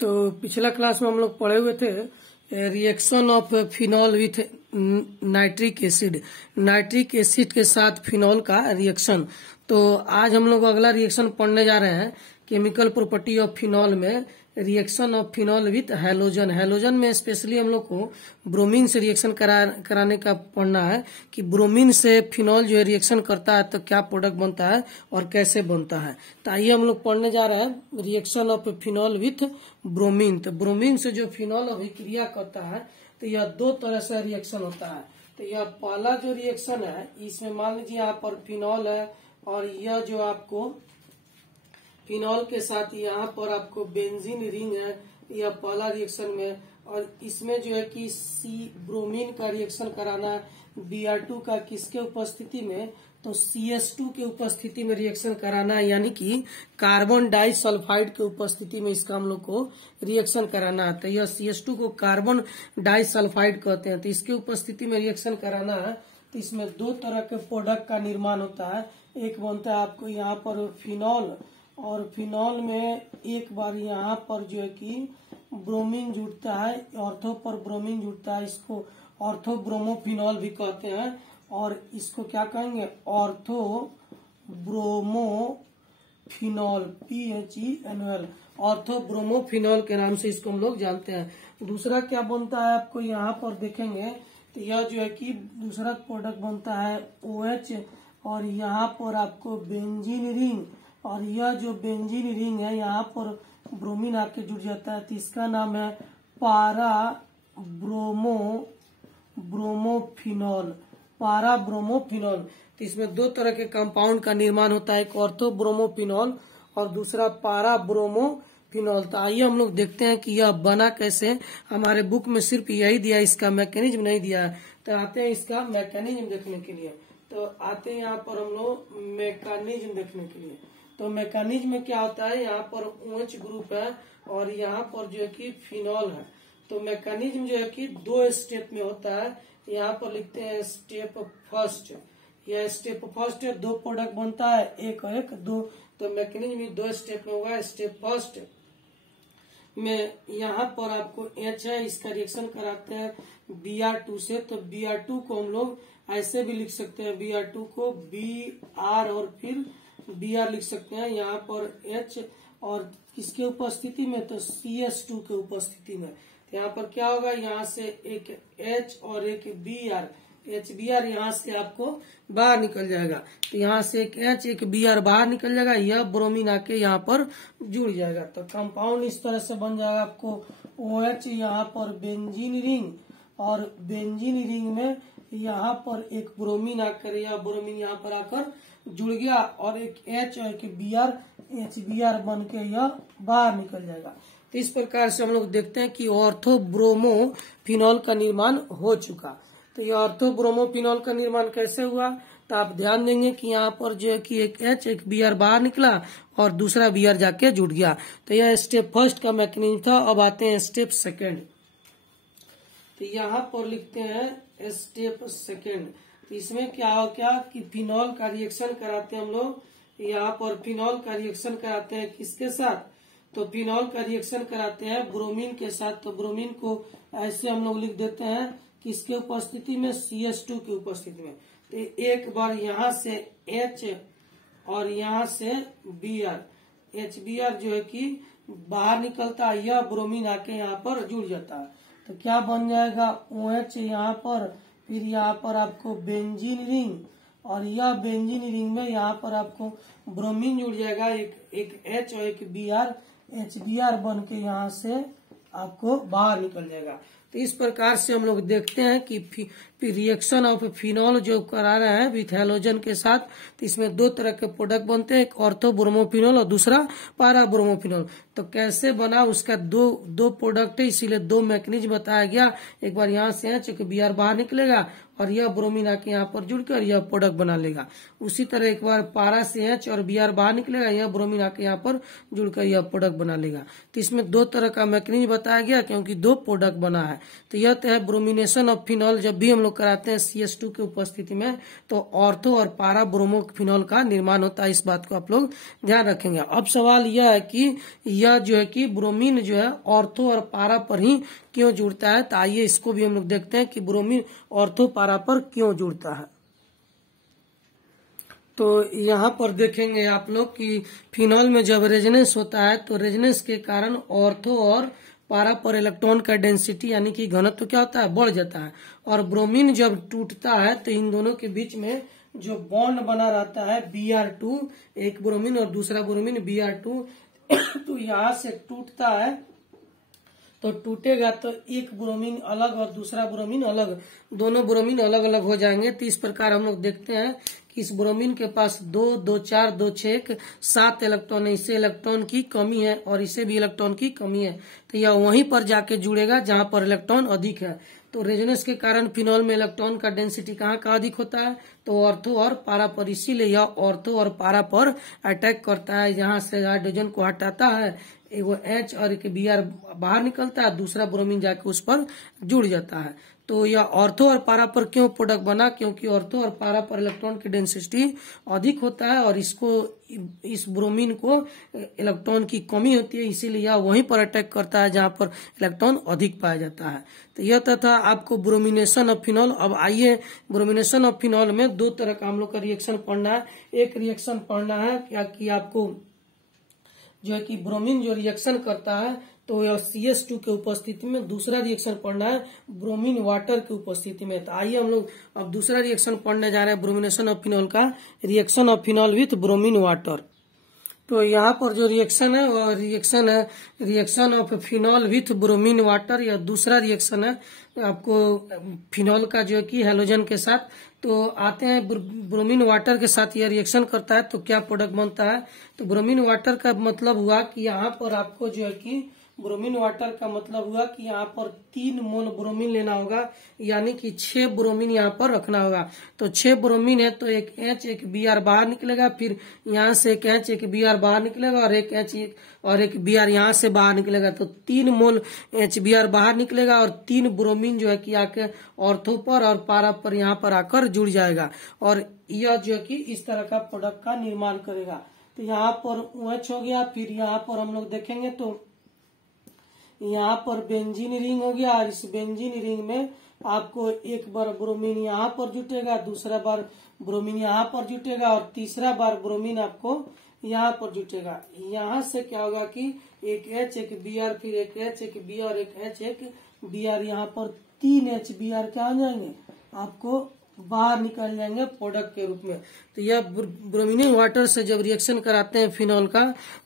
तो पिछला क्लास में हम लोग पढ़े हुए थे reaction of phenol with nitric acid. Nitric acid के साथ फिनॉल का रिएक्शन। तो आज हम लोग अगला रिएक्शन पढ़ने जा रहे हैं केमिकल प्रॉपर्टी ऑफ फिनॉल में reaction of phenol with halogen. Halogen में स्पेशली हम लोग को ब्रोमीन से रिएक्शन कराने का पढ़ना है कि ब्रोमीन से फिनॉल जो है रिएक्शन करता है तो क्या प्रोडक्ट बनता है और कैसे बनता है। तो आइए हम लोग पढ़ने जा रहे हैं reaction of phenol with bromine. तो ब्रोमीन से जो फिनॉल अभिक्रिया करता है तो यह दो तरह से रिएक्शन होता है। तो यह पहला जो रिएक्शन है इसमें मान लीजिए यहाँ पर फिनॉल है और यह जो आपको फिनॉल के साथ यहाँ पर आपको बेंजीन रिंग है, यह पहला रिएक्शन में। और इसमें जो है कि सी ब्रोमीन का रिएक्शन कराना है Br2 का किसके उपस्थिति में, तो CS2 के उपस्थिति में रिएक्शन कराना है, यानी कि कार्बन डाइसल्फाइड के उपस्थिति में इसका हम लोग को रिएक्शन कराना है। तो यह CS2 को कार्बन डाइसल्फाइड कहते हैं। तो इसके उपस्थिति में रिएक्शन कराना है। तो इसमें दो तरह के प्रोडक्ट का निर्माण होता है। एक बनता है आपको यहाँ पर फिनॉल, और फिनॉल में एक बार यहाँ पर जो है कि ब्रोमीन जुड़ता है, ऑर्थो पर ब्रोमीन जुड़ता है, इसको ऑर्थो ब्रोमोफिनॉल भी कहते हैं। और इसको क्या कहेंगे, ortho bromophenol PHENOL, ortho bromophenol के नाम से इसको हम लोग जानते हैं। दूसरा क्या बनता है आपको यहाँ पर देखेंगे तो यह जो है कि दूसरा प्रोडक्ट बनता है OH, और यहाँ पर आपको बेंजीन रिंग, और यह जो बेंजीन रिंग है यहाँ पर ब्रोमीन आके जुड़ जाता है। तो इसका नाम है पारा ब्रोमोफिनॉल, पारा ब्रोमोफिनॉल। तो इसमें दो तरह के कंपाउंड का निर्माण होता है, एक ऑर्थो ब्रोमोफिनॉल और दूसरा पारा ब्रोमोफिनॉल। तो आइए हम लोग देखते हैं कि यह बना कैसे। हमारे बुक में सिर्फ यही दिया, इसका मैकेनिज्म नहीं दिया है। तो आते हैं इसका मैकेनिज्म देखने के लिए। तो आते हैं यहाँ पर हम लोग मैकेनिज्म देखने के लिए। तो मैकेनिज्म में क्या होता है, यहाँ पर OH ग्रुप है और यहाँ पर जो है कि फिनॉल है। तो मैकेनिज्म जो है कि दो स्टेप में होता है। यहाँ पर लिखते हैं स्टेप फर्स्ट। यह स्टेप फर्स्ट है, दो प्रोडक्ट बनता है, एक और एक दो। तो मैकेनिज्म भी दो स्टेप में होगा। स्टेप फर्स्ट में यहाँ पर आपको H है, इसका रिएक्शन कराते हैं Br2 से। तो Br2 को हम लोग ऐसे भी लिख सकते हैं, Br2 को Br और फिर Br लिख सकते हैं। यहाँ पर H और किसके उपस्थिति में, तो CS2 के उपस्थिति में। तो यहाँ पर क्या होगा, यहाँ से एक H और एक Br, HBr यहाँ से आपको बाहर निकल जाएगा। तो यहाँ से एक H एक Br बाहर निकल जाएगा, यह ब्रोमीन आके यहाँ पर जुड़ जाएगा। तो कंपाउंड इस तरह से बन जाएगा आपको OH, यहाँ पर बेंजीन रिंग, और बेंजीन रिंग में यहाँ पर एक ब्रोमीन आकर, यह ब्रोमीन यहाँ पर आकर जुड़ गया, और एक H और एक Br, HBr बन के यह बाहर निकल जाएगा। तो इस प्रकार से हम लोग देखते हैं कि ऑर्थो ब्रोमोफिनॉल का निर्माण हो चुका। तो ये ऑर्थो ब्रोमोफिनॉल का निर्माण कैसे हुआ, तो आप ध्यान देंगे कि यहाँ पर जो है कि एक H एक Br बाहर निकला और दूसरा Br जाके जुड़ गया। तो यह स्टेप फर्स्ट का मैकेनिज्म था। अब आते हैं स्टेप सेकेंड। तो यहाँ पर लिखते हैं स्टेप सेकेंड। तो इसमें क्या हो क्या कि फिनॉल का रिएक्शन कराते हैं हम लोग। यहाँ पर फिनॉल का रिएक्शन कराते हैं किसके साथ, तो फिनॉल का रिएक्शन कराते हैं ब्रोमीन के साथ। तो ब्रोमीन को ऐसे हम लोग लिख देते हैं किसके उपस्थिति में, CS2 की उपस्थिति में। तो एक बार यहाँ से H और यहाँ से Br, HBr जो है कि बाहर निकलता है, यह ब्रोमीन आके यहाँ पर जुड़ जाता है। तो क्या बन जाएगा, OH यहाँ पर, फिर यहाँ पर आपको बेंजीन रिंग, और यह बेंजीन रिंग में यहाँ पर आपको ब्रोमीन जुड़ जाएगा, एक H और एक Br, HBr बन के यहाँ से आपको बाहर निकल जाएगा। तो इस प्रकार से हम लोग देखते हैं कि रिएक्शन ऑफ फिनॉल जो करा रहे हैं विथ हैलोजन के साथ, तो इसमें दो तरह के प्रोडक्ट बनते हैं, एक ऑर्थो ब्रोमोफिनॉल और दूसरा पारा ब्रोमोफिनॉल। तो कैसे बना उसका दो प्रोडक्ट है, इसीलिए दो मैकेनिज्म बताया गया। एक बार यहाँ से H एक Br बाहर निकलेगा और यह ब्रोमीन आके यहाँ पर जुड़कर यह प्रोडक्ट बना लेगा। उसी तरह एक बार पारा से H और Br बाहर निकलेगा, यह ब्रोमीन आके यहाँ पर जुड़कर यह प्रोडक्ट बना लेगा। तो इसमें दो तरह का मैकेनिज्म बताया गया क्योंकि दो प्रोडक्ट बना है। तो यह है ब्रोमिनेशन ऑफ फिनॉल। जब भी हम लोग कराते हैं CH2 की उपस्थिति में तो ऑर्थो और पारा ब्रोमो फिनॉल का निर्माण होता है। इस बात को आप लोग ध्यान रखेंगे। अब सवाल यह है कि यह जो है कि ब्रोमीन जो है ऑर्थो और पारा पर ही क्यों जुड़ता है। तो आइए इसको भी हम लोग देखते हैं कि ब्रोमीन ऑर्थो पारा पर क्यों जुड़ता है। तो यहाँ पर देखेंगे आप लोग कि फिनॉल में जब रेजोनेंस होता है तो रेजोनेंस के कारण ऑर्थो और पारा पर इलेक्ट्रॉन का डेंसिटी यानी कि घनत्व क्या होता है, बढ़ जाता है। और ब्रोमीन जब टूटता है तो इन दोनों के बीच में जो बॉन्ड बना रहता है Br2, एक ब्रोमीन और दूसरा ब्रोमीन Br2 तो यहाँ से टूटता है तो टूटेगा तो एक ब्रोमीन अलग और दूसरा ब्रोमीन अलग, दोनों ब्रोमीन अलग अलग हो जाएंगे। तो इस प्रकार हम लोग देखते हैं कि इस ब्रोमीन के पास 2, 2, 4, 2, 6, 7 इलेक्ट्रॉन है। इसे इलेक्ट्रॉन की कमी है और इसे भी इलेक्ट्रॉन की कमी है। तो यह वहीं पर जाके जुड़ेगा जहां पर इलेक्ट्रॉन अधिक है। तो रेजोनेंस के कारण फिनॉल में इलेक्ट्रॉन का डेंसिटी कहाँ का अधिक होता है, तो ऑर्थो और पारा पर। इसीलिए यह ऑर्थो और पारा पर अटैक करता है। यहाँ से हाइड्रोजन को हटाता है, एगो H और एक Br बाहर निकलता है, दूसरा ब्रोमीन जाके उस पर जुड़ जाता है। तो यह ऑर्थो और पारा पर क्यों प्रोडक्ट बना, क्योंकि ऑर्थो और पारा पर इलेक्ट्रॉन की डेंसिटी अधिक होता है और इस ब्रोमीन को इलेक्ट्रॉन की कमी होती है। इसीलिए यह वहीं पर अटैक करता है जहां पर इलेक्ट्रॉन अधिक पाया जाता है। तो यह था आपको ब्रोमिनेशन ऑफ फिनॉल। अब आइए ब्रोमिनेशन ऑफ फिनॉल में दो तरह का हम लोग का रिएक्शन पढ़ना है। एक रिएक्शन पढ़ना है क्या कि आपको जो है कि ब्रोमीन जो रिएक्शन करता है तो यह CH2 के उपस्थिति में। दूसरा रिएक्शन पढ़ना है ब्रोमीन वाटर की उपस्थिति में। तो आइए हम लोग अब दूसरा रिएक्शन पढ़ने जा रहे हैं ब्रोमिनेशन ऑफ फिनॉल का, reaction of phenol with bromine water. तो यहाँ पर जो रिएक्शन है वह रिएक्शन है reaction of phenol with bromine water. यह दूसरा रिएक्शन है आपको फिनॉल का जो है कि हैलोजन के साथ। तो आते हैं ब्रोमीन वाटर के साथ यह रिएक्शन करता है तो क्या प्रोडक्ट बनता है। तो ब्रोमीन वाटर का मतलब हुआ कि यहाँ पर आपको जो है कि ब्रोमीन वाटर का मतलब हुआ कि यहाँ पर 3 मोल ब्रोमीन लेना होगा, यानी कि 6 ब्रोमीन यहाँ पर रखना होगा। तो 6 ब्रोमीन है तो एक H एक Br बाहर निकलेगा, फिर यहाँ से एक H एक Br बाहर निकलेगा और एक H और एक Br यहाँ से बाहर निकलेगा। तो 3 मोल HBr बाहर निकलेगा और 3 ब्रोमीन जो है कि आके ऑर्थो पर और पारा पर यहाँ पर आकर जुड़ जाएगा और यह जो है कि इस तरह का प्रोडक्ट का निर्माण करेगा। तो यहाँ पर OH हो गया। फिर यहाँ पर हम लोग देखेंगे तो यहाँ पर बेंजीन रिंग हो गया और इस बेंजीन रिंग में आपको एक बार ब्रोमीन यहाँ पर जुटेगा, दूसरा बार ब्रोमीन यहाँ पर जुटेगा और तीसरा बार ब्रोमीन आपको यहाँ पर जुटेगा। यहाँ से क्या होगा कि एक H एक Br, फिर एक H एक Br और एक H एक Br, यहाँ पर 3 HBr क्या हो जाएंगे आपको बाहर निकल जाएंगे प्रोडक्ट के रूप में। तो यह ब्रोमीन वाटर से जब रिएक्शन कराते हैं फिनॉल का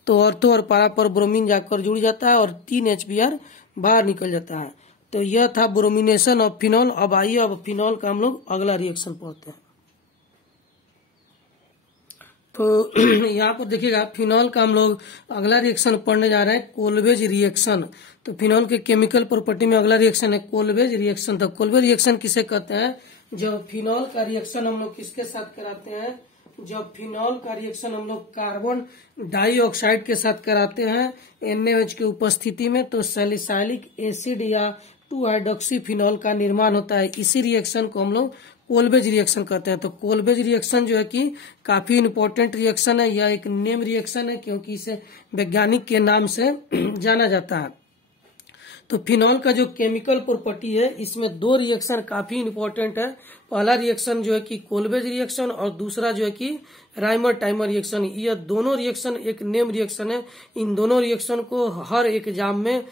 तो ऑर्थो और पारा पर ब्रोमीन जाकर जुड़ जाता है और 3 HBr बाहर निकल जाता है। तो यह था ब्रोमिनेशन ऑफ फिनॉल। अब आइए अब फिनॉल का हम लोग अगला रिएक्शन पढ़ते हैं। तो यहाँ पर देखिएगा फिनॉल का हम लोग अगला रिएक्शन पढ़ने जा रहे हैं, कोल्वेज रिएक्शन। तो फिनॉल के केमिकल प्रॉपर्टी में अगला रिएक्शन है कोल्वेज रिएक्शन। तो कोल्वेज रिएक्शन किसे कहते हैं, जब फिनॉल का रिएक्शन हम लोग किसके साथ कराते हैं, जब फिनॉल का रिएक्शन हम लोग कार्बन डाइऑक्साइड के साथ कराते हैं NaOH की उपस्थिति में तो सैलिसाइलिक एसिड या 2 हाइड्रोक्सी फिनॉल का निर्माण होता है। इसी रिएक्शन को हम लोग कोल्वेज रिएक्शन कहते हैं। तो कोल्वेज रिएक्शन जो है कि काफी इंपॉर्टेंट रिएक्शन है। यह एक नेम रिएक्शन है क्योंकि इसे वैज्ञानिक के नाम से जाना जाता है। तो फिनॉल का जो केमिकल प्रॉपर्टी है इसमें 2 रिएक्शन काफी इंपॉर्टेंट है। पहला रिएक्शन जो है कि कोल्वेज रिएक्शन और दूसरा जो है कि राइमर टाइमर रिएक्शन। यह दोनों रिएक्शन एक नेम रिएक्शन है। इन दोनों रिएक्शन को हर एक एग्जाम में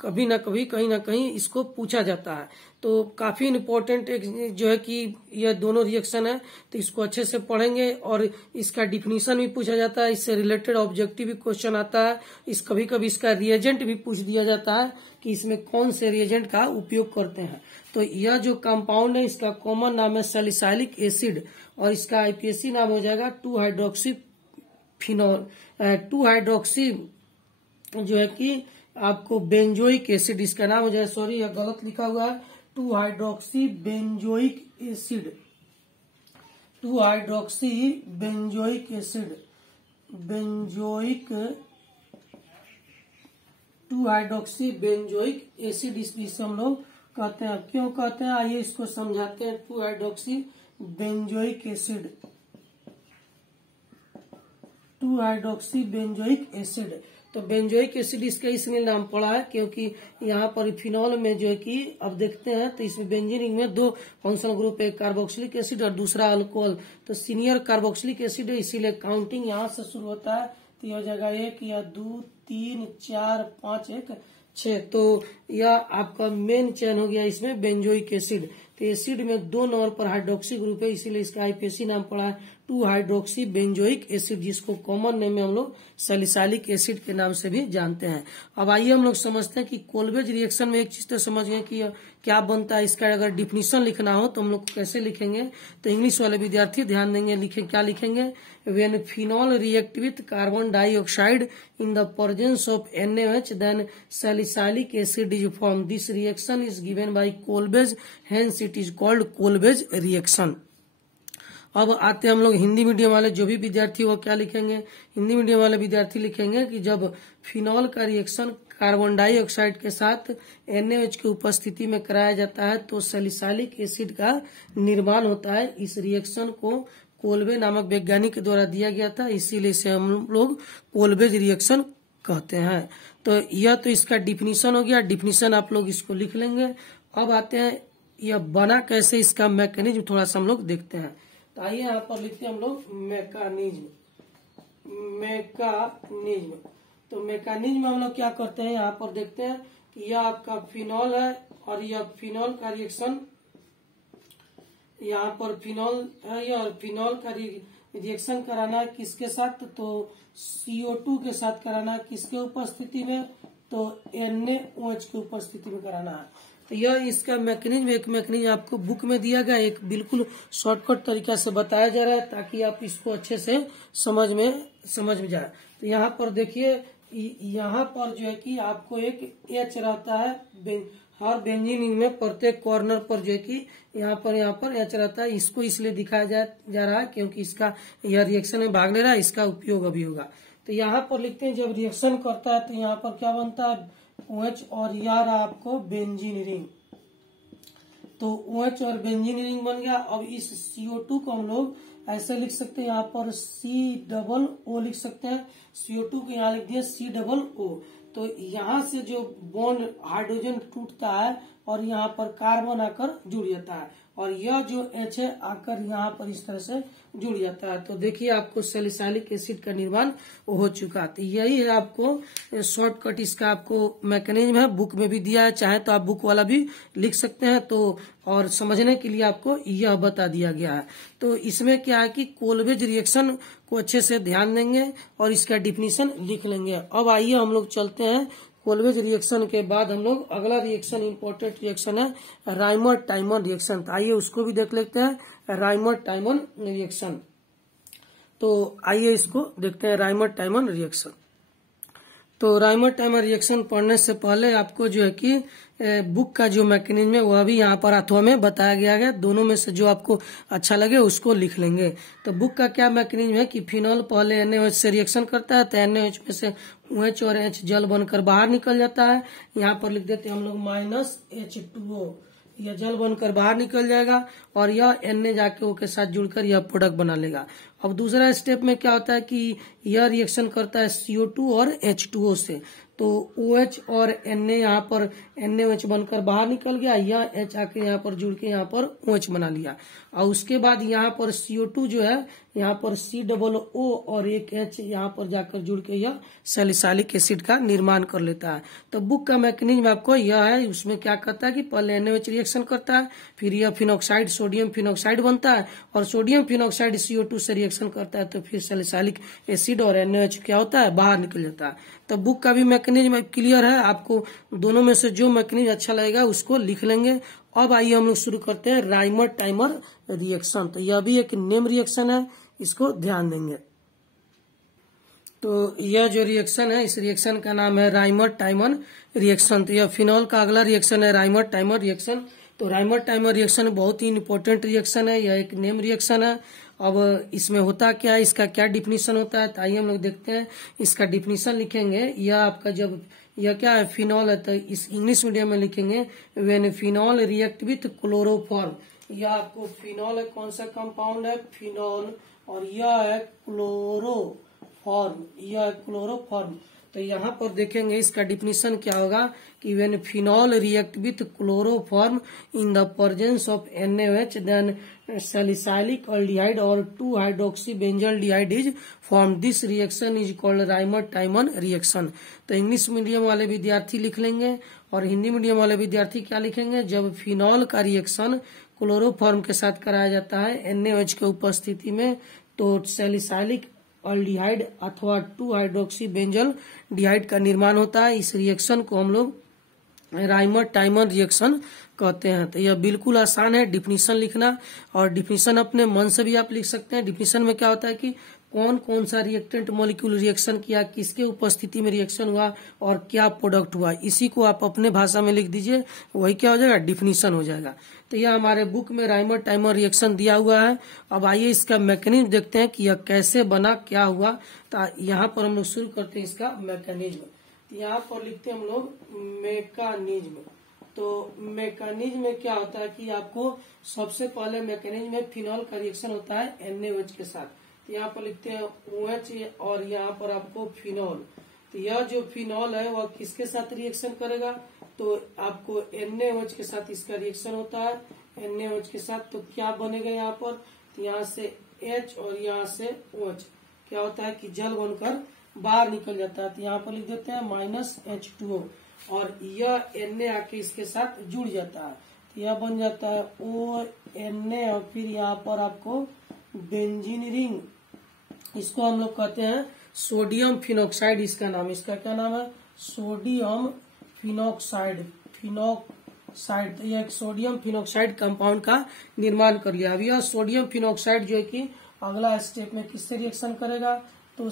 कभी ना कभी कहीं ना कहीं इसको पूछा जाता है। तो काफी इंपॉर्टेंट जो है कि यह दोनों रिएक्शन है तो इसको अच्छे से पढ़ेंगे और इसका डिफिनीशन भी पूछा जाता है, इससे रिलेटेड ऑब्जेक्टिव भी क्वेश्चन आता है। कभी कभी इसका रिएजेंट भी पूछ दिया जाता है कि इसमें कौन से रिएजेंट का उपयोग करते हैं। तो यह जो कंपाउंड है इसका कॉमन नाम है सैलिसाइलिक एसिड और इसका IUPAC नाम हो जाएगा 2 हाइड्रोक्सी फिनॉल 2 हाइड्रोक्सी जो है कि आपको बेंजोइक एसिड इसका नाम हो जाएगा। सॉरी यह गलत लिखा हुआ है, 2 hydroxy benzoic acid, 2 hydroxy benzoic acid, benzoic 2 hydroxy benzoic acid इसे हम लोग कहते हैं। क्यों कहते हैं आइए इसको समझाते हैं। 2 hydroxy benzoic acid, 2 hydroxy benzoic acid. तो बेंजोइक एसिड इसका इसलिए नाम पड़ा है क्योंकि यहाँ पर फिनॉल में जो है कि अब देखते हैं तो इसमें बेंजीन रिंग में 2 फंक्शनल ग्रुप है, कार्बोक्सिलिक एसिड और दूसरा अल्कोहल। तो सीनियर कार्बोक्सिलिक एसिड है, इसीलिए काउंटिंग यहाँ से शुरू होता है। तो यह हो जाएगा 1 या 2 3 4 5 1 6। तो यह आपका मेन चेन हो गया इसमें बेंजोइक एसिड। तो एसिड में 2 नंबर पर हाइड्रोक्सी ग्रुप है, इसीलिए इसका आईपीएसी नाम पड़ा है 2 हाइड्रोक्सी बेंजोइक एसिड, जिसको कॉमन नेम में हम लोग सैलिसाइलिक एसिड के नाम से भी जानते हैं। अब आइए हम लोग समझते हैं कि कोल्वेज रिएक्शन में एक चीज तो समझ गए कि क्या बनता है। इसका अगर डिफिनीशन लिखना हो तो हम लोग कैसे लिखेंगे, तो इंग्लिश वाले विद्यार्थी ध्यान देंगे, लिखे क्या लिखेंगे, when phenol react with carbon dioxide in the presence of NaOH then salicylic acid is form, this reaction is given by Kolbe's, hence it is called Kolbe's reaction. अब आते हैं हम लोग हिंदी मीडियम वाले जो भी विद्यार्थी वो क्या लिखेंगे, हिंदी मीडियम वाले विद्यार्थी लिखेंगे कि जब फिनॉल का रिएक्शन कार्बन डाइऑक्साइड के साथ NaOH की उपस्थिति में कराया जाता है तो सैलिसाइलिक एसिड का निर्माण होता है। इस रिएक्शन को कोल्वे नामक वैज्ञानिक के द्वारा दिया गया था, इसीलिए इसे हम लोग कोल्वेज रिएक्शन कहते हैं। तो यह तो इसका डिफिनीशन हो गया, डिफिनीशन आप लोग इसको लिख लेंगे। अब आते हैं यह बना कैसे, इसका मैकेनिज्म थोड़ा सा हम लोग देखते हैं। तो आइए यहाँ पर लिखते हैं हम लोग मैकेनिज्म। तो मैकेनिज्म हम लोग क्या करते हैं, यहाँ पर देखते हैं कि यह आपका फिनॉल है और यह फिनॉल का रिएक्शन, यहाँ पर फिनॉल है और फिनॉल का रिएक्शन कराना है किसके साथ, तो CO2 के साथ कराना है। किसके उपस्थिति में, तो NaOH की उपस्थिति में कराना है। तो यह इसका मैकेनिज्म, एक मैकेनिज्म आपको बुक में दिया गया, एक बिल्कुल शॉर्टकट तरीका से बताया जा रहा है ताकि आप इसको अच्छे से समझ में जाए। तो यहाँ पर देखिए, यहाँ पर जो है कि आपको एक H रहता है हर बेंजीन रिंग में, प्रत्येक कॉर्नर पर जो है कि यहाँ पर H रहता है। इसको इसलिए दिखाया जा रहा है क्योंकि इसका यह रिएक्शन में भाग ले रहा है, इसका उपयोग अभी होगा। तो यहाँ पर लिखते हैं जब रिएक्शन करता है तो यहाँ पर क्या बनता है, OH और यह रहा आपको बेंजीन रिंग। तो OH और बेंजीन रिंग बन गया। अब इस CO2 को हम लोग ऐसे लिख सकते हैं, यहाँ पर COO लिख सकते हैं। CO2 को यहाँ लिख दिया COO। तो यहाँ से जो बॉन्ड हाइड्रोजन टूटता है और यहाँ पर कार्बन आकर जुड़ जाता है और यह जो H है आकर यहाँ पर इस तरह से जुड़ जाता है। तो देखिए आपको सैलिसाइलिक एसिड का निर्माण हो चुका। तो यही है आपको शॉर्टकट, इसका आपको मैकेनिज्म है, बुक में भी दिया है, चाहे तो आप बुक वाला भी लिख सकते हैं। तो और समझने के लिए आपको यह बता दिया गया है। तो इसमें क्या है कि कोल्वेज रिएक्शन को अच्छे से ध्यान देंगे और इसका डिफिनीशन लिख लेंगे। अब आइए हम लोग चलते हैं कोल्वेज रिएक्शन के बाद हम लोग अगला रिएक्शन, इंपॉर्टेंट रिएक्शन है राइमर टाइमर रिएक्शन। तो आइए उसको भी देख लेते हैं, राइमर टाइमर रिएक्शन। तो आइए इसको देखते हैं, राइमर टाइमर रिएक्शन। तो राइमर टाइमर रिएक्शन पढ़ने से पहले आपको जो है कि बुक का जो मैकेनिज्म है वह भी यहाँ पर अथवा में बताया गया है। दोनों में से जो आपको अच्छा लगे उसको लिख लेंगे। तो बुक का क्या मैकेनिज्म है कि फिनॉल पहले NaOH से रिएक्शन करता है तो NaOH में से OH और H जल बनकर बाहर निकल जाता है। यहाँ पर लिख देते हैं हम लोग -H2O, यह जल बनकर बाहर निकल जाएगा और यह Na जाके O के साथ जुड़कर यह प्रोडक्ट बना लेगा। अब दूसरा स्टेप में क्या होता है कि यह रिएक्शन करता है CO2 और H2O से। तो OH और Na यहाँ पर NaOH बनकर बाहर निकल गया, यह H आके यहाँ पर जुड़ के यहाँ पर OH बना लिया और उसके बाद यहाँ पर CO2 जो है यहाँ पर COO और एक H यहाँ पर जाकर जुड़ के यह सैलिसाइलिक एसिड का निर्माण कर लेता है। तो बुक का मैकेनिज्म आपको यह है, उसमें क्या करता है कि पहले NaOH रिएक्शन करता है, फिर यह फिनॉक्साइड सोडियम फिनॉक्साइड बनता है और सोडियम फिनॉक्साइड CO2 से रिएक्शन करता है तो फिर सैलिसाइलिक एसिड और NaOH क्या होता है, बाहर निकल जाता है। तो बुक का भी मैकेनिज्म क्लियर है, आपको दोनों में से जो मैकेनिज्म अच्छा लगेगा उसको लिख लेंगे। अब आइए हम लोग शुरू करते हैं राइमर टाइमर रिएक्शन। तो यह भी एक नेम रिएक्शन है, इसको ध्यान देंगे। तो यह जो रिएक्शन है इस रिएक्शन का नाम है राइमर टाइमर रिएक्शन। तो यह फिनॉल का अगला रिएक्शन है राइमर टाइमर रिएक्शन। तो राइमर टाइमर रिएक्शन बहुत ही इंपॉर्टेंट रिएक्शन है, यह एक नेम रिएक्शन है। अब इसमें होता क्या है, इसका क्या डिफिनीशन होता है, तो आइए हम लोग देखते हैं। इसका डिफिनीशन लिखेंगे, यह आपका जब यह क्या है फिनॉल है, तो इस इंग्लिश मीडियम में लिखेंगे when phenol react with chloroform. यह आपको फिनॉल है, कौन सा कंपाउंड है, फिनॉल, और यह है क्लोरोफॉर्म, यह है क्लोरोफॉर्म। तो यहाँ पर देखेंगे इसका डिफिनीशन क्या होगा कि when phenol react with chloroform in the presence of NaOH then salicylic aldehyde और 2-हाइड्रोक्सीबेंजल्डिहाइड is form. This reaction is called Reimer Tiemann reaction. तो इंग्लिश मीडियम वाले विद्यार्थी लिख लेंगे और हिंदी मीडियम वाले विद्यार्थी क्या लिखेंगे, जब फिनॉल का रिएक्शन क्लोरोफॉर्म के साथ कराया जाता है NaOH के उपस्थिति में, तो सैलिसाइलिक एल्डिहाइड अथवा 2-हाइड्रोक्सीबेंजल्डिहाइड का निर्माण होता है। इस रिएक्शन को हम लोग राइमर टाइमर रिएक्शन कहते हैं। तो यह बिल्कुल आसान है डिफिनीशन लिखना, और डिफिनीशन अपने मन से भी आप लिख सकते हैं। डिफिनीशन में क्या होता है कि कौन कौन सा रिएक्टेंट मॉलिक्यूल रिएक्शन किया, किसके उपस्थिति में रिएक्शन हुआ और क्या प्रोडक्ट हुआ, इसी को आप अपने भाषा में लिख दीजिए, वही क्या हो जाएगा, डिफिनीशन हो जाएगा। तो यह हमारे बुक में राइमर टाइमर रिएक्शन दिया हुआ है। अब आइए इसका मैकेनिज्म देखते हैं कि यह कैसे बना, क्या हुआ। तो यहाँ पर हम लोग शुरू करते हैं इसका मैकेनिज्म। यहाँ पर लिखते हैं हम लोग मैकेनिज्म। तो मैकेनिज्म में क्या होता है कि आपको सबसे पहले मैकेनिज्म में फिनॉल का रिएक्शन होता है NaOH के साथ। तो यहाँ पर लिखते हैं OH और यहाँ पर आपको फिनॉल। तो यह जो फिनॉल है वह किसके साथ रिएक्शन करेगा, तो आपको NaOH के साथ इसका रिएक्शन होता है, NaOH के साथ। तो क्या बनेगा यहाँ पर, तो यहाँ से H और यहाँ से OH क्या होता है कि जल बनकर बाहर निकल जाता है। तो यहाँ पर लिख देते हैं -H2O, और यह Na आके इसके साथ जुड़ जाता है, तो यह बन जाता है ONa, और फिर यहाँ पर आपको बेंजीन रिंग, इसको हम लोग कहते हैं सोडियम फिनॉक्साइड। इसका नाम, इसका क्या नाम है, सोडियम फिनॉक्साइड। तो यह एक सोडियम फिनॉक्साइड कंपाउंड का निर्माण कर लिया। अब यह सोडियम फिनॉक्साइड जो है कि अगला स्टेप में किससे रिएक्शन करेगा, तो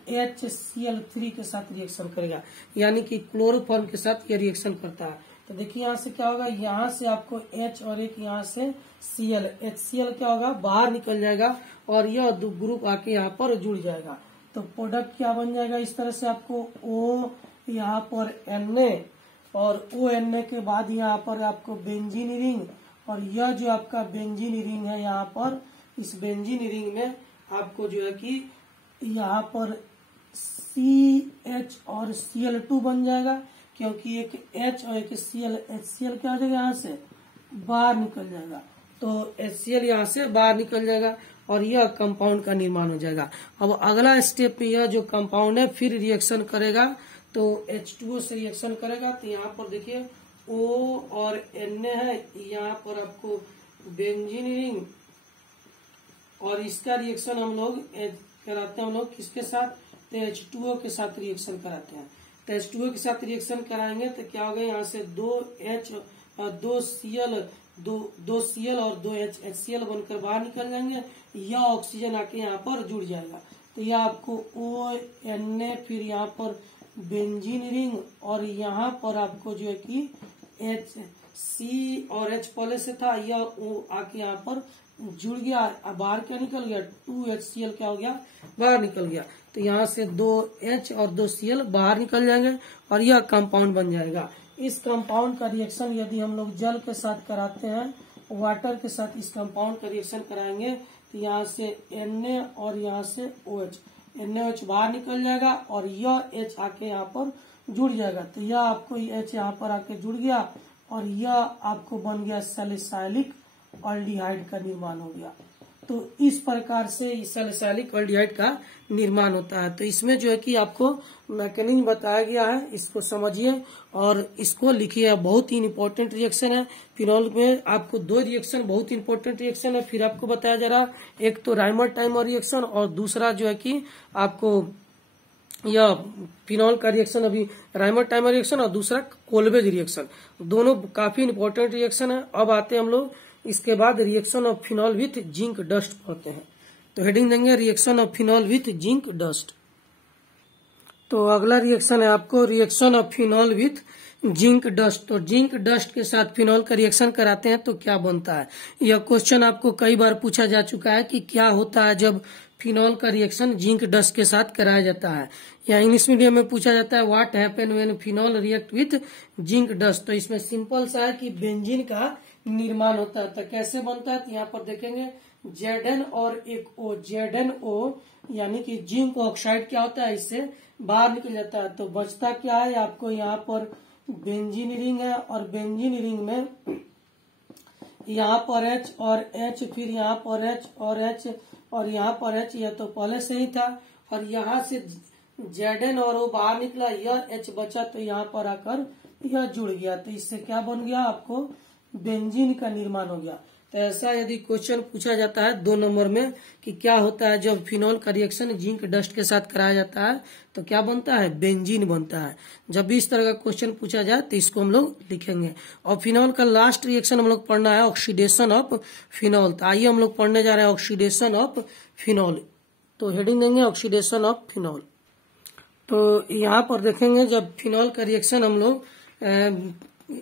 CHCl3 के साथ रिएक्शन करेगा, यानी कि क्लोरोफॉर्म के साथ यह रिएक्शन करता है। तो देखिए यहाँ से क्या होगा, यहाँ से आपको H और एक यहाँ से Cl, HCl क्या होगा, बाहर निकल जाएगा, और यह दो ग्रुप आके यहाँ पर जुड़ जाएगा। तो प्रोडक्ट क्या बन जाएगा, इस तरह से आपको O यहाँ पर Na, और ONa के बाद यहाँ पर आपको बेंजीन रिंग, और यह जो आपका बेंजीन रिंग है यहाँ पर, इस बेंजीन रिंग में आपको जो है कि यहाँ पर CH और Cl2 बन जाएगा, क्योंकि एक H और एक Cl, HCl क्या हो जाएगा, यहाँ से बाहर निकल जाएगा। तो HCl यहाँ से बाहर निकल जाएगा और यह कंपाउंड का निर्माण हो जाएगा। अब अगला स्टेप में यह जो कंपाउंड है फिर रिएक्शन करेगा, तो H2O से रिएक्शन करेगा। तो यहाँ पर देखिए O और Na है, यहाँ पर आपको बेंजीन रिंग, और इसका रिएक्शन हम लोग कराते हैं, हम लोग किसके साथ, तो H2O के साथ रिएक्शन कराते हैं। तो H2O के साथ रिएक्शन कराएंगे तो क्या होगा, यहाँ से 2H और 2Cl और 2H HCl बनकर बाहर निकल जाएंगे, यह ऑक्सीजन आके यहाँ पर जुड़ जाएगा। तो यह आपको ONa, फिर यहाँ पर बेंजीन रिंग, और यहाँ पर आपको जो है कि C और H पहले से था, यह O आके यहाँ पर जुड़ गया, बाहर क्या निकल गया, 2HCl क्या हो गया, बाहर निकल गया। तो यहाँ से 2H और 2Cl बाहर निकल जाएंगे और यह कंपाउंड बन जाएगा। इस कंपाउंड का रिएक्शन यदि हम लोग जल के साथ कराते हैं, वाटर के साथ इस कंपाउंड का रिएक्शन कराएंगे, तो यहाँ से Na और यहाँ से OH, NaOH बाहर निकल जाएगा और यह H आके यहाँ पर जुड़ जाएगा। तो यह आपको H यहाँ पर आके जुड़ गया और यह आपको बन गया सैलिसाइलिक एल्डिहाइड का निर्माण हो गया। तो इस प्रकार से सैलिसाइलिक एल्डिहाइड का निर्माण होता है। तो इसमें जो है कि आपको मैकेनिज्म बताया गया है, इसको समझिए और इसको लिखिए। बहुत ही इंपॉर्टेंट रिएक्शन है। फिनॉल में आपको दो रिएक्शन बहुत इंपॉर्टेंट रिएक्शन है, फिर आपको बताया जा रहा, एक तो राइमर टाइमर रिएक्शन और दूसरा जो है कि आपको यह फिनॉल का रिएक्शन, अभी राइमर टाइमर रिएक्शन और दूसरा कोलबेज रिएक्शन, दोनों काफी इंपॉर्टेंट रिएक्शन है। अब आते हैं हम लोग इसके बाद reaction of phenol with zinc dust पढ़ते हैं। तो हेडिंग देंगे reaction of phenol with zinc dust. तो अगला रिएक्शन है आपको reaction of phenol with zinc dust. तो जिंक डस्ट के साथ फिनॉल का रिएक्शन कराते हैं तो क्या बनता है। यह क्वेश्चन आपको कई बार पूछा जा चुका है कि क्या होता है जब फिनॉल का रिएक्शन जिंक डस्ट के साथ कराया जाता है, या इंग्लिश मीडियम में पूछा जाता है what happen when phenol react with zinc dust. तो इसमें सिंपल सा है कि बेंजीन का निर्माण होता है। तो कैसे बनता है, तो यहाँ पर देखेंगे Zn और एक O, ZnO यानी कि जिंक ऑक्साइड क्या होता है, इससे बाहर निकल जाता है। तो बचता क्या है आपको, यहाँ पर बेंजीन रिंग है और बेंजीन रिंग में यहाँ पर H और H, फिर यहाँ पर H और H और यहाँ पर H, यह तो पहले से ही था। और यहाँ से Zn और O बाहर निकला, यह H बचा तो यहाँ पर आकर यह जुड़ गया। तो इससे क्या बन गया, आपको बेंजीन का निर्माण हो गया। तो ऐसा यदि क्वेश्चन पूछा जाता है 2 नंबर में कि क्या होता है जब फिनॉल का रिएक्शन जिंक डस्ट के साथ कराया जाता है तो क्या बनता है, बेंजीन बनता है। जब भी इस तरह का क्वेश्चन पूछा जाए तो इसको हम लोग लिखेंगे। और फिनॉल का लास्ट रिएक्शन हम लोग पढ़ना है ऑक्सीडेशन ऑफ फिनॉल। तो आइए हम लोग पढ़ने जा रहे हैं ऑक्सीडेशन ऑफ फिनॉल। तो हेडिंग देंगे ऑक्सीडेशन ऑफ फिनॉल। तो यहाँ पर देखेंगे जब फिनॉल का रिएक्शन हम लोग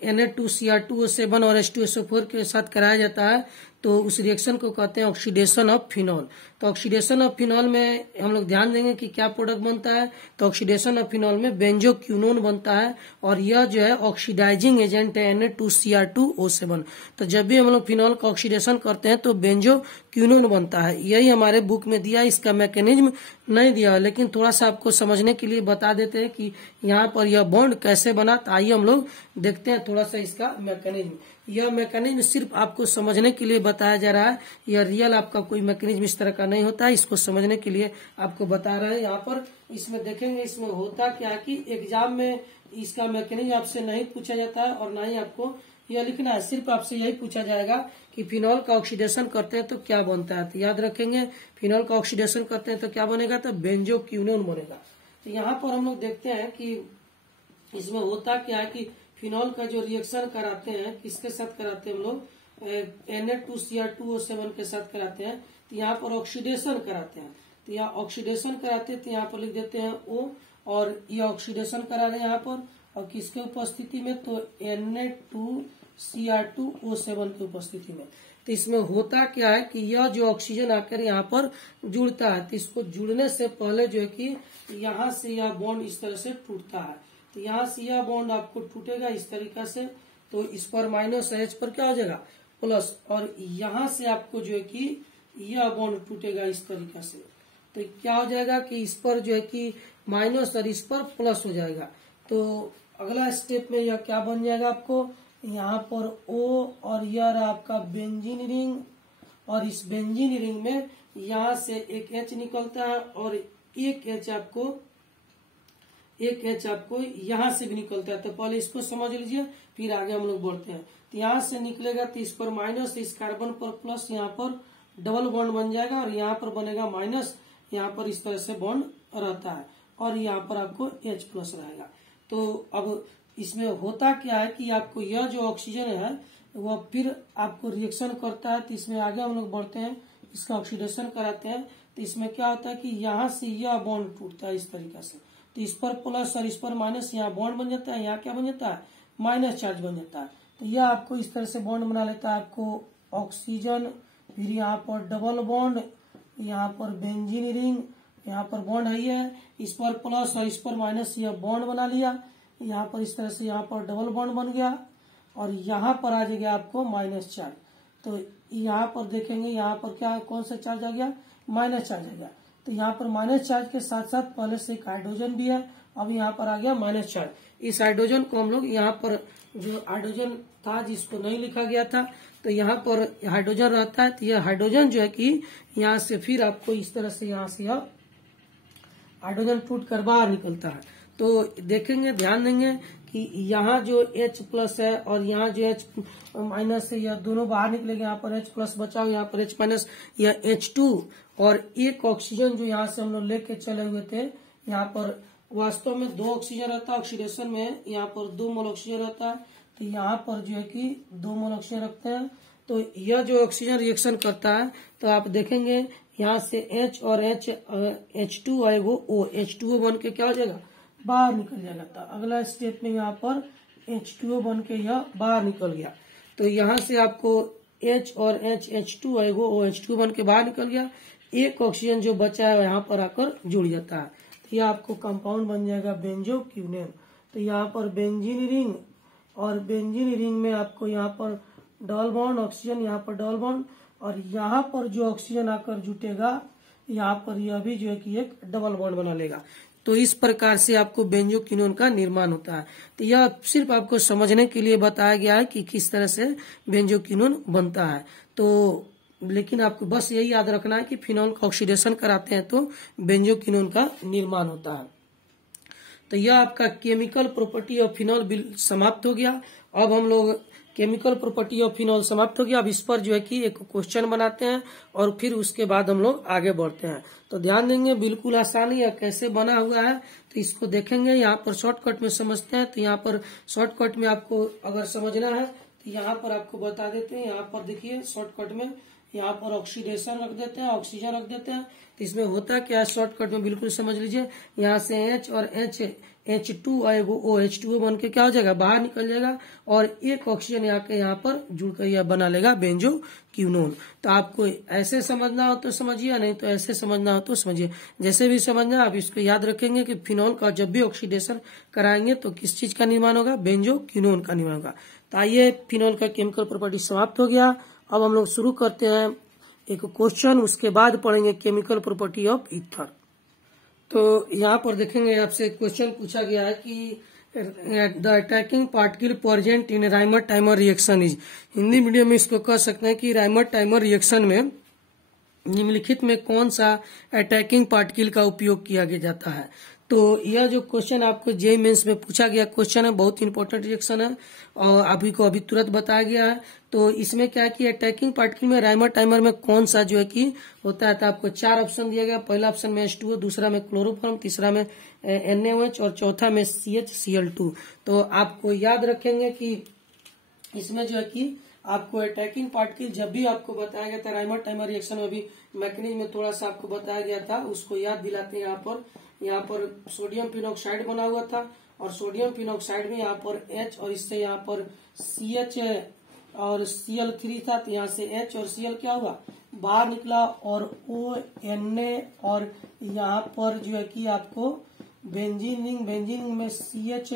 Na2Cr2O7 और H2SO4 के साथ कराया जाता है तो उस रिएक्शन को कहते हैं ऑक्सीडेशन ऑफ फिनॉल। तो ऑक्सीडेशन ऑफ फिनॉल में हम लोग ध्यान देंगे कि क्या प्रोडक्ट बनता है। तो ऑक्सीडेशन ऑफ फिनॉल में बेंजोक्विनोन बनता है और यह जो है ऑक्सीडाइजिंग एजेंट है Na2Cr2O7। तो जब भी हम लोग फिनॉल का ऑक्सीडेशन करते हैं तो बेंजोक्विनोन बनता है। यही हमारे बुक में दिया, इसका मैकेनिज्म नहीं दिया, लेकिन थोड़ा सा आपको समझने के लिए बता देते हैं कि यहाँ पर यह बॉन्ड कैसे बना। तो आइए हम लोग देखते हैं थोड़ा सा इसका मैकेनिज्म। यह मैकेनिज्म सिर्फ आपको समझने के लिए बताया जा रहा है, यह रियल आपका कोई मैकेनिज्म इस तरह का नहीं होता है। इसको समझने के लिए आपको बता रहे हैं। यहाँ पर इसमें देखेंगे इसमें होता क्या है कि एग्जाम में इसका मैकेनिज्म आपसे नहीं पूछा जाता है और ना ही आपको यह लिखना है। सिर्फ आपसे यही पूछा जाएगा कि फिनॉल का ऑक्सीडेशन करते हैं तो क्या बनता है। तो याद रखेंगे फिनॉल का ऑक्सीडेशन करते हैं तो क्या बनेगा, तो बेंजोक्विनोन बनेगा। तो यहाँ पर हम लोग देखते हैं कि इसमें होता क्या है कि फिनॉल का जो रिएक्शन कराते हैं किसके साथ कराते हैं हम लोग, Na2Cr2O7 के साथ कराते हैं। तो यहाँ पर ऑक्सीडेशन कराते हैं। तो यहाँ ऑक्सीडेशन कराते हैं तो यहाँ पर लिख देते हैं O, और ये ऑक्सीडेशन करा रहे हैं यहाँ पर और किसके उपस्थिति में, तो Na2Cr2O7 की उपस्थिति में। तो इसमें होता क्या है कि यह जो ऑक्सीजन आकर यहाँ पर जुड़ता है तो इसको जुड़ने से पहले जो है कि यहाँ से यह बॉन्ड इस तरह से टूटता है। तो यहाँ से यह बॉन्ड आपको टूटेगा इस तरीका से। तो इस पर माइनस H पर क्या हो जाएगा, प्लस, और यहाँ से आपको जो है कि यह बॉन्ड टूटेगा इस तरीका से। तो क्या हो जाएगा कि इस पर जो है कि माइनस और इस पर प्लस हो जाएगा। तो अगला स्टेप में यह क्या बन जाएगा आपको, यहाँ पर O और यह रहा आपका बेंजीन रिंग, और इस बेंजीन रिंग में यहाँ से एक H निकलता है और एक H आपको यहाँ से भी निकलता है। तो पहले इसको समझ लीजिए फिर आगे हम लोग बढ़ते हैं। तो यहाँ से निकलेगा तो इस पर माइनस, इस कार्बन पर प्लस, यहाँ पर डबल बॉन्ड बन जाएगा और यहाँ पर बनेगा माइनस, यहाँ पर इस तरह से बॉन्ड रहता है और यहाँ पर आपको H प्लस रहेगा। तो अब इसमें होता क्या है कि आपको यह जो ऑक्सीजन है वह फिर आपको रिएक्शन करता है। तो इसमें आगे हम लोग बढ़ते हैं, इसका ऑक्सीडेशन कराते हैं। तो इसमें क्या होता है कि यहाँ से यह बॉन्ड टूटता है इस तरीके से। तो इस पर प्लस और इस पर माइनस, यहाँ बॉन्ड बन जाता है, यहाँ क्या बन जाता है, माइनस चार्ज बन जाता है। तो यह आपको इस तरह से बॉन्ड बना लेता है आपको ऑक्सीजन, फिर यहाँ पर डबल बॉन्ड, यहाँ पर बेंजीन रिंग, यहाँ पर बॉन्ड है, इस पर प्लस और इस पर माइनस, यह बॉन्ड बना लिया। यहाँ पर इस तरह से यहाँ पर डबल बॉन्ड बन गया और यहाँ पर आ जाएगा आपको माइनस चार्ज। तो यहाँ पर देखेंगे यहाँ पर क्या कौन सा चार्ज आ गया, माइनस चार्ज आ गया। तो यहाँ पर माइनस चार्ज के साथ साथ पहले से एक हाइड्रोजन भी है, अब यहाँ पर आ गया माइनस चार्ज। इस हाइड्रोजन को हम लोग यहाँ पर जो हाइड्रोजन था जिसको नहीं लिखा गया था तो यहाँ पर हाइड्रोजन रहता है। तो यह हाइड्रोजन जो है कि यहाँ से फिर आपको इस तरह से यहाँ से यह हाइड्रोजन टूट कर बाहर निकलता है। तो देखेंगे ध्यान देंगे कि यहाँ जो H प्लस है और यहाँ जो H माइनस है यह दोनों बाहर निकलेंगे। यहाँ पर H प्लस बचा, यहाँ पर H माइनस, यह H2 और एक ऑक्सीजन जो यहाँ से हम लोग लेके चले हुए थे। यहाँ पर वास्तव में 2 ऑक्सीजन रहता है ऑक्सीडेशन में, यहाँ पर 2 मोल ऑक्सीजन रहता है। तो यहाँ पर जो है कि 2 मोल ऑक्सीजन रखते हैं। तो यह जो ऑक्सीजन रिएक्शन करता है तो आप देखेंगे यहाँ से H और H2 और वो O, H2O बन के क्या हो जाएगा, बाहर निकल जाएगा। तो अगला स्टेप में यहाँ पर H2O बन के यह बाहर निकल गया। तो यहाँ से आपको H और H2 है वो OH2 बन के बाहर निकल गया। एक ऑक्सीजन जो बचा है यहाँ पर आकर जुड़ जाता है, तो यह आपको कंपाउंड बन जाएगा बेंजोक्विनोन। तो यहाँ पर बेंजीन रिंग और बेंजीन रिंग में आपको यहाँ पर डबल बॉन्ड ऑक्सीजन, यहाँ पर डबल बॉन्ड, और यहाँ पर जो ऑक्सीजन आकर जुटेगा यहाँ पर यह भी जो है कि एक डबल बॉन्ड बना लेगा। तो इस प्रकार से आपको बेंजोक्विनोन का निर्माण होता है। तो यह सिर्फ आपको समझने के लिए बताया गया है कि किस तरह से बेंजोक्विनोन बनता है। तो लेकिन आपको बस यही याद रखना है कि फिनॉल का ऑक्सीडेशन कराते हैं तो बेंजोक्विनोन का निर्माण होता है। तो यह आपका केमिकल प्रॉपर्टी ऑफ फिनॉल समाप्त हो गया। अब हम लोग केमिकल प्रॉपर्टी ऑफ फिनॉल समाप्त हो गया। अब इस पर जो है कि एक क्वेश्चन बनाते हैं और फिर उसके बाद हम लोग आगे बढ़ते हैं। तो ध्यान देंगे, बिल्कुल आसानी है, कैसे बना हुआ है तो इसको देखेंगे। यहाँ पर शॉर्टकट में समझते हैं। तो यहाँ पर शॉर्टकट में आपको अगर समझना है तो यहाँ पर आपको बता देते हैं। यहाँ पर देखिए शॉर्टकट में यहाँ पर ऑक्सीडेशन रख देते हैं, ऑक्सीजन रख देते हैं। तो इसमें होता क्या है शॉर्टकट में बिल्कुल समझ लीजिए। यहाँ से H और H2 आएगा, OH2 बन के क्या हो जाएगा, बाहर निकल जाएगा, और एक ऑक्सीजन यहाँ पर जुड़कर यह बना लेगा बेंजोक्विनोन। तो आपको ऐसे समझना हो तो समझिए, नहीं तो ऐसे समझना हो तो समझिए। जैसे भी समझना आप इसको याद रखेंगे कि फिनॉल का जब भी ऑक्सीडेशन कराएंगे तो किस चीज का निर्माण होगा, बेंजोक्विनोन का निर्माण होगा। तो आइए, फिनॉल का केमिकल प्रॉपर्टी समाप्त हो गया। अब हम लोग शुरू करते हैं एक क्वेश्चन, उसके बाद पढ़ेंगे केमिकल प्रॉपर्टी ऑफ ईथर। तो यहाँ पर देखेंगे आपसे क्वेश्चन पूछा गया है कि the attacking particle present in Rymer Tiemann reaction is, Hindi medium में इसको कह सकते हैं कि राइमर टाइमर रिएक्शन में निम्नलिखित में कौन सा अटैकिंग पार्टिकल का उपयोग किया जाता है। तो यह जो क्वेश्चन आपको जेईई मेंस में पूछा गया क्वेश्चन है, बहुत इंपॉर्टेंट रिएक्शन है और अभी को अभी तुरंत बताया गया है। तो इसमें क्या है कि अटैकिंग पार्टिकल में राइमर टाइमर में कौन सा जो है कि होता है। तो आपको 4 ऑप्शन दिया गया। पहला ऑप्शन में H2O, दूसरा में क्लोरोफॉर्म, तीसरा में NaOH और चौथा में CH-Cl2। तो आपको याद रखेंगे कि इसमें जो है कि आपको अटैकिंग पार्टिकल जब भी आपको बताया गया था राइमर टाइमर रिएक्शन में, भी मैकेनिज्म में थोड़ा सा आपको बताया गया था, उसको याद दिलाते हैं। यहाँ पर सोडियम फिनॉक्साइड बना हुआ था और सोडियम फिनॉक्साइड में यहाँ पर H और इससे यहाँ पर CH और Cl3 था। तो यहाँ से H और Cl क्या हुआ, बाहर निकला, और ONa और यहाँ पर जो है कि आपको बेंजीन रिंग में CH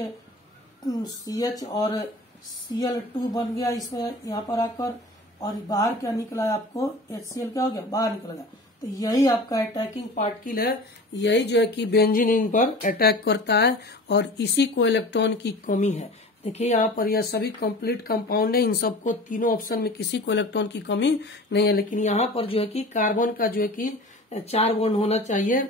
और Cl2 बन गया इसमें यहाँ पर आकर, और बाहर क्या निकला आपको HCl क्या हो गया, बाहर निकल गया। तो यही आपका अटैकिंग पार्टिकल है, यही जो है कि बेंजीन रिंग पर अटैक करता है और इसी को इलेक्ट्रॉन की कमी है। देखिए यहाँ पर यह सभी कंप्लीट कंपाउंड है, इन सबको तीनों ऑप्शन में किसी को इलेक्ट्रॉन की कमी नहीं है। लेकिन यहाँ पर जो है कि कार्बन का जो है कि 4 बॉन्ड होना चाहिए।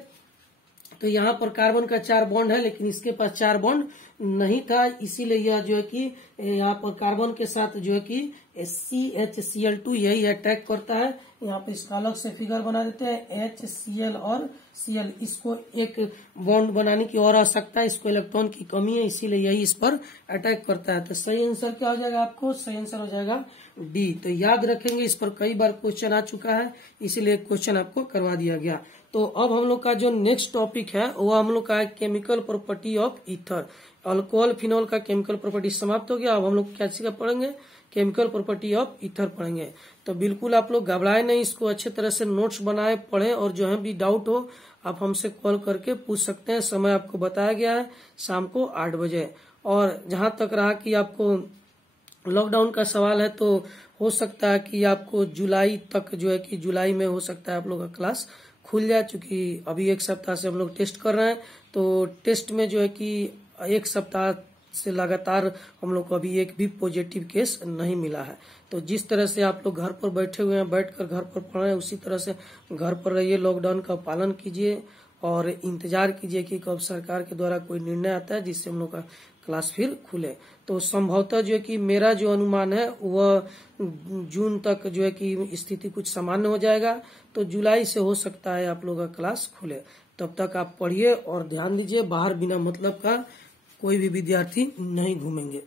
तो यहाँ पर कार्बन का 4 बॉन्ड है, लेकिन इसके पास 4 बॉन्ड नहीं था, इसीलिए यह जो है कि यहाँ पर कार्बन के साथ जो है कि CH-Cl2 यही अटैक करता है। यहाँ पे इसका अलग से फिगर बना देते हैं, HCl और Cl, इसको एक बॉन्ड बनाने की और आवश्यकता है, इसको इलेक्ट्रॉन की कमी है, इसीलिए यही इस पर अटैक करता है। तो सही आंसर क्या हो जाएगा, आपको सही आंसर हो जाएगा D। तो याद रखेंगे, इस पर कई बार क्वेश्चन आ चुका है, इसीलिए क्वेश्चन आपको करवा दिया गया। तो अब हम लोग का जो नेक्स्ट टॉपिक है वो हम लोग का है chemical property of ether. Alcohol phenol का केमिकल प्रॉपर्टी समाप्त हो गया। अब हम लोग क्या चीज पढ़ेंगे, केमिकल प्रॉपर्टी ऑफ ईथर पढ़ेंगे। तो बिल्कुल आप लोग घबराए नहीं, इसको अच्छे तरह से नोट्स बनाए पढ़ें, और जो है भी डाउट हो आप हमसे कॉल करके पूछ सकते हैं। समय आपको बताया गया है शाम को 8 बजे। और जहां तक रहा कि आपको लॉकडाउन का सवाल है, तो हो सकता है कि आपको जुलाई तक जो है कि जुलाई में हो सकता है आप लोग का क्लास खुल जाए, चूंकि अभी 1 सप्ताह से हम लोग टेस्ट कर रहे हैं। तो टेस्ट में जो है कि 1 सप्ताह से लगातार हम लोग को अभी एक भी पॉजिटिव केस नहीं मिला है। तो जिस तरह से आप लोग घर पर बैठे हुए हैं, बैठकर घर पर पढ़ रहे हैं, उसी तरह से घर पर रहिए, लॉकडाउन का पालन कीजिए और इंतजार कीजिए कि कब सरकार के द्वारा कोई निर्णय आता है जिससे हम लोग का क्लास फिर खुले। तो संभवतः जो है कि मेरा जो अनुमान है वह जून तक जो है कि स्थिति कुछ सामान्य हो जाएगा, तो जुलाई से हो सकता है आप लोग का क्लास खुले। तब तक आप पढ़िए और ध्यान दीजिए, बाहर बिना मतलब का कोई भी विद्यार्थी नहीं घूमेंगे।